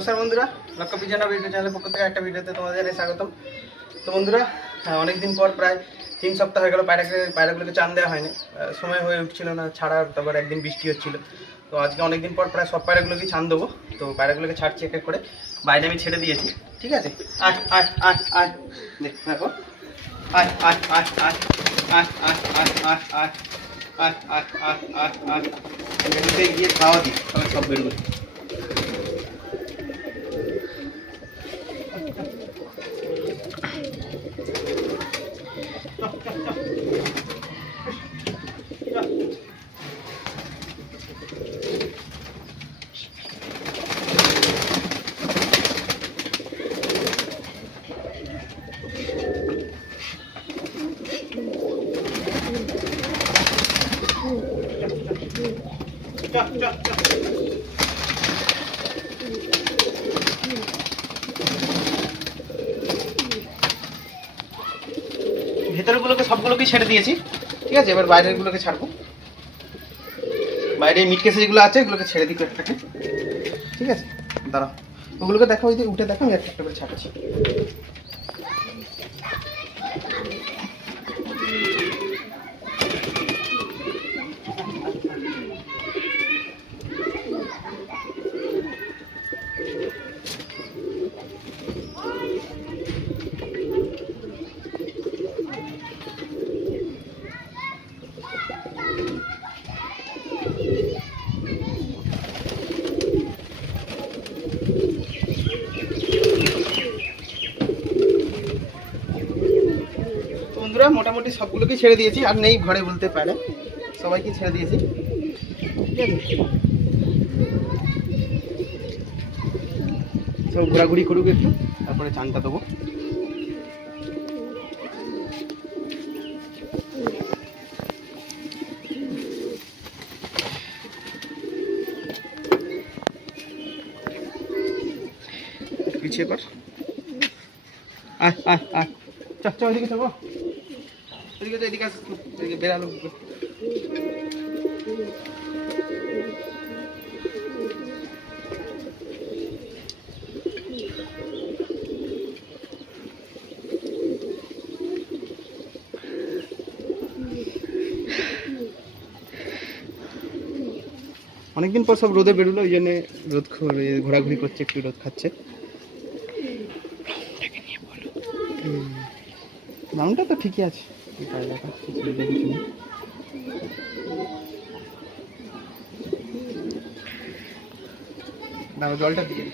নমস্কার বন্ধুরা, লক্ষ্য পিছনে ভিডিও চ্যানেলের পক্ষ থেকে একটা ভিডিওতে তোমাদের স্বাগতম। তো বন্ধুরা, অনেকদিন পর প্রায় 3 সপ্তাহ হয়ে গেল পায়রাগুলোকে চান দেওয়া হয়নি, সময় হয়ে উঠছিল না ছাড়ার। তারপর একদিন বৃষ্টি হচ্ছিল, তো আজকে অনেকদিন পর প্রায় সব পায়রাগুলোকে চান দেবো। তো পায়রাগুলোকে ছাড়ছি এক এক করে, বাইরে আমি ছেড়ে দিয়েছি। ঠিক আছে, আয় আয় আয় আয়, দেখো আয় আয় আয় আয় আয় আয় আয় আয় আয় আয় আয় আয় আয় আয়, বেরোতে গিয়ে খাওয়া দিই তাহলে সব বেরোবে। ভেতরগুলোকে সবগুলোকে ছেড়ে দিয়েছি। ঠিক আছে, এবার বাইরের গুলোকে ছাড়বো। বাইরে মিট কেসে যেগুলো আছে এগুলোকে ছেড়ে দিই একটাকে। ঠিক আছে, দাঁড়াও, ওগুলোকে দেখো, ওই যে উঠে দেখো, আমি একটা করে ছাড়ছি। বন্ধুরা, মোটামুটি সবগুলোকে ছেড়ে দিয়েছি, আর নেই ঘরে বলতে পারে, সবাইকে ছেড়ে দিয়েছি। ঠিক আছে, সব ঘোরাঘুরি করুক একটু, তারপরে চানটা দেবো। পিছিয়ে কর, আয় আয় আয়, চ এদিকে চলো, এদিকে তো, এদিকে আসো, এদিকে বেরালো। অনেকদিন পর সব রোদে বেরোলো, ওই জন্যে রোদ ঘোরাঘুরি করছে, একটু রোদ খাচ্ছে। নামটা তো ঠিকই আছে, জলটা দিয়ে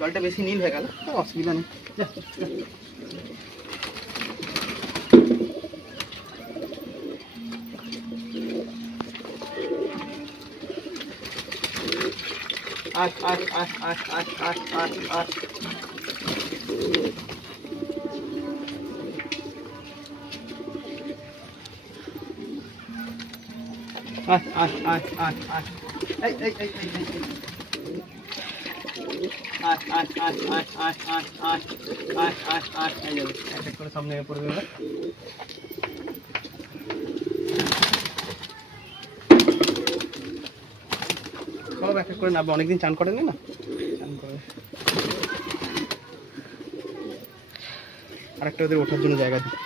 জলটা বেশি নীল হয়ে গেল, অসুবিধা নেই। সামনে পড়বে। সব এক এক করে নামবে, অনেকদিন চান করেনি না, চান করে আরেকটা ওদের ওঠার জন্য জায়গা দিই।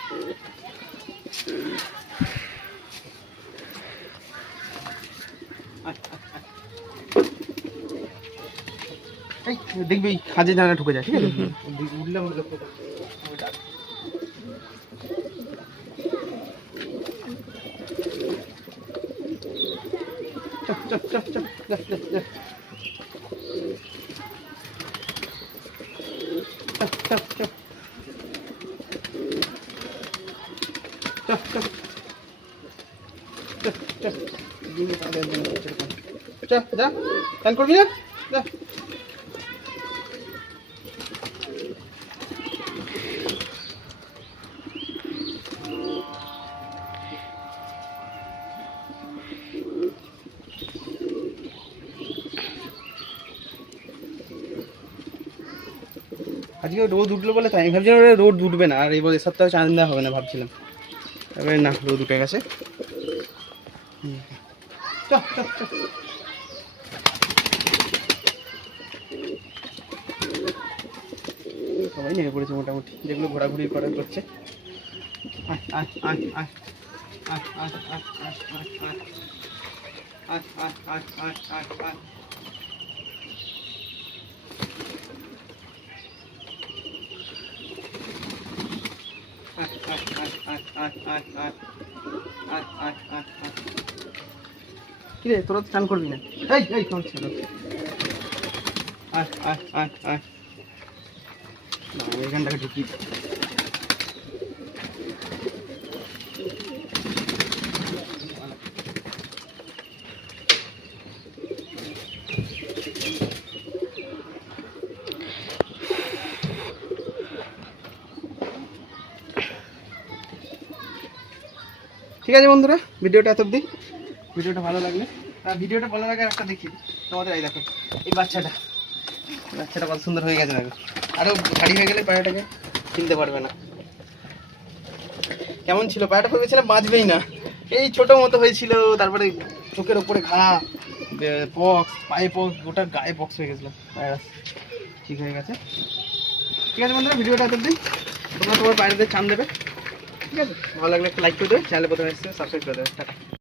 দেখবি খাজে জায়গা ঢুকে যায়। ঠিক আছে, উঠলে যা চান করবি না, যা। আজকে রোদ উঠলো বলে তাই আমি ভাবছিলাম রোদ উঠবে না, আর এই সপ্তাহে চাঁদ দেওয়া হবে না ভাবছিলাম, এবারে না রোদ উঠে গেছে। চল চল চল, সবাই নেমে পড়েছে মোটামুটি, যেগুলো ঘোরাঘুরি করছে। আয় আয় আয় আয় আয় আয় আয় আয় আয় আয় আয় আয় আয় আয় আয়। কিরে তোরা তো স্নান করবি না? এই এই কোন ছিল? আয় আয় আয় আয়, এখানটাকে ঢুকি। ঠিক আছে বন্ধুরা, ভিডিওটা এত অবধি। ভিডিওটা ভালো লাগলে, ভিডিওটা ভালো লাগে একটা দেখি তোমাদের। এই দেখো এই বাচ্চাটা কত সুন্দর হয়ে গেছে দেখো, আরও ভারী হয়ে গেলে পায়রাটাকে চিনতে পারবে না। কেমন ছিল পায়রাটা? ভেবেছিলাম বাঁচবেই না, এই ছোটো মতো হয়েছিল, তারপরে চোখের ওপরে ঘা, পক্স, পায়ে পক্স, গোটা গায়ে পক্স হয়ে গেছিলো। ঠিক হয়ে গেছে। ঠিক আছে বন্ধুরা, ভিডিওটা এত অবধি। তোমরা তোমার পায়রাদের চান দেবে, ঠিক আছে? ভালো লাগলে একটা লাইক করে দেবে, চ্যানেলে প্রথমে এসে সাবস্ক্রাইব করে দেবে। টাটা।